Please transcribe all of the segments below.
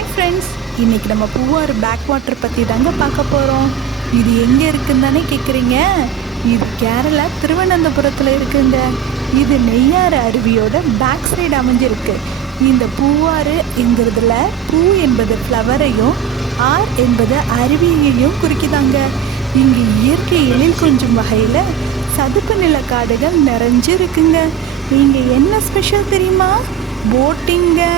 Hi friends, இன்றைக்கி நம்ம Poovar back water பற்றி தாங்க பார்க்க போகிறோம். இது எங்கே இருக்குன்னு தானே கேட்குறீங்க? இது கேரளா திருவனந்தபுரத்தில் இருக்குங்க. இது நெய்யாறு அருவியோட பேக் சைடு அமைஞ்சிருக்கு. இந்த பூவாறு என்கிறதுல பூ என்பது ஃப்ளவரையும், ஆர் என்பது அருவியையும் குறிக்குதாங்க. இங்கே இயற்கை எழில் கொஞ்சம் வகையில் சதுப்பு நில காடுகள் நிறைஞ்சு இருக்குங்க. இங்கே என்ன ஸ்பெஷல் தெரியுமா? போட்டிங்க.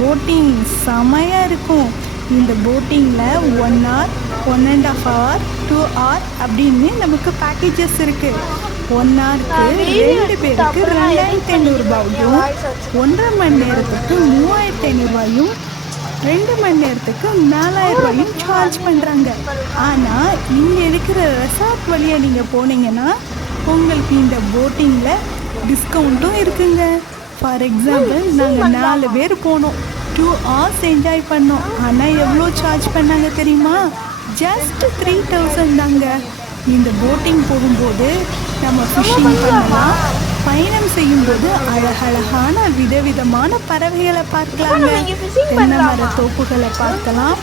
போட்டிங் செமையாக இருக்கும். இந்த போட்டிங்கில் 1 hour, 1.5 hour, 2 hour அப்படின்னு நமக்கு பேக்கேஜஸ் இருக்குது. 1 hourக்கு 2 பேருக்கு 2500 ரூபாயும், 1.5 மணி நேரத்துக்கு 3500 ரூபாயும், 2 மணி நேரத்துக்கு 4000 ரூபாயும் சார்ஜ் பண்ணுறாங்க. ஆனால் இங்கே இருக்கிற ரெசார்ட் வழியாக நீங்கள் போனீங்கன்னா உங்களுக்கு இந்த போட்டிங்கில் டிஸ்கவுண்ட்டும் இருக்குங்க. ஃபார் எக்ஸாம்பிள், நாங்கள் 4 பேர் போனோம், 2 hours என்ஜாய் பண்ணோம். ஆனால் எவ்வளோ சார்ஜ் பண்ணாங்க தெரியுமா? ஜஸ்ட் 3000 தாங்க. இந்த போட்டிங் போகும்போது நம்ம ஃபிஷ்ஷிங் பண்ணலாம். பயணம் செய்யும்போது அழகழகான விதவிதமான பறவைகளை பார்க்கலாங்க. தென்னை மர தோப்புகளை பார்க்கலாம்.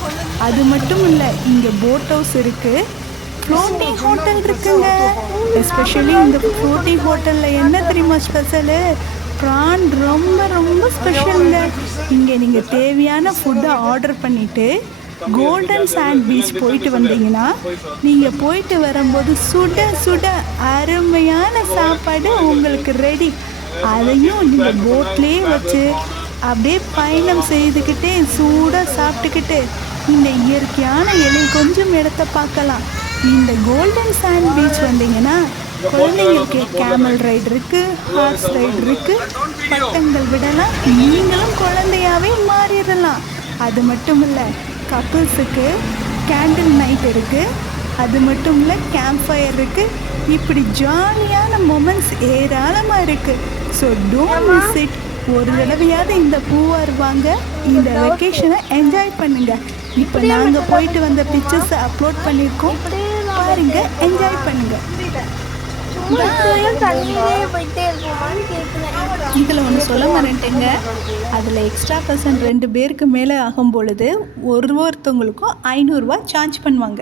அது மட்டும் இல்லை, இங்கே போட் ஹவுஸ் இருக்குது, ஃப்ளோட்டிங் ஹோட்டல் இருக்குங்க. எஸ்பெஷலி இந்த ஃப்ளோட்டிங் ஹோட்டலில் என்ன தெரியுமா ஸ்பெஷலு? ப்ரான் ரொம்ப ரொம்ப ஸ்பெஷலுங்க. இங்கே நீங்கள் தேவையான ஃபுட்டை ஆர்டர் பண்ணிவிட்டு கோல்டன் சாண்ட் பீச் போயிட்டு வந்தீங்கன்னா நீங்கள் போயிட்டு வரும்போது சுட சுட அருமையான சாப்பாடு உங்களுக்கு ரெடி. அதையும் நீங்கள் போட்லேயே வச்சு அப்படியே பயணம் செய்துக்கிட்டே சூடாக சாப்பிட்டுக்கிட்டு இந்த இயற்கையான எழில் கொஞ்சம் இடத்த பார்க்கலாம். இந்த கோல்டன் சாண்ட் பீச் வந்தீங்கன்னா குழந்தைங்களுக்கு கேமல் ரைடு இருக்குது, ஹார்ஸ் ரைடு இருக்குது, பட்டங்கள் விடலாம். நீங்களும் குழந்தையாவே மாறிடலாம். அது மட்டும் இல்லை, கப்புள்ஸுக்கு கேண்டில் நைட் இருக்குது. அது மட்டும் இல்லை, கேம்ப் ஃபயர் இருக்குது. இப்படி ஜாலியான மொமெண்ட்ஸ் ஏராளமாக இருக்குது. So don't miss it. ஒரு தடவையாவது இந்த பூவாறு வாங்க, இந்த வெக்கேஷனை என்ஜாய் பண்ணுங்கள். இப்போ நாங்கள் போயிட்டு வந்த பிக்சர்ஸை அப்லோட் பண்ணியிருக்கோம், பாருங்க, என்ஜாய் பண்ணுங்கள். இதில் ஒன்று சொல்ல மாட்டேங்க, அதில் எக்ஸ்ட்ரா பர்சன்ட் 2 பேருக்கு மேலே ஆகும் பொழுது ஒருத்தவங்களுக்கும் 500 ரூபா சார்ஜ் பண்ணுவாங்க.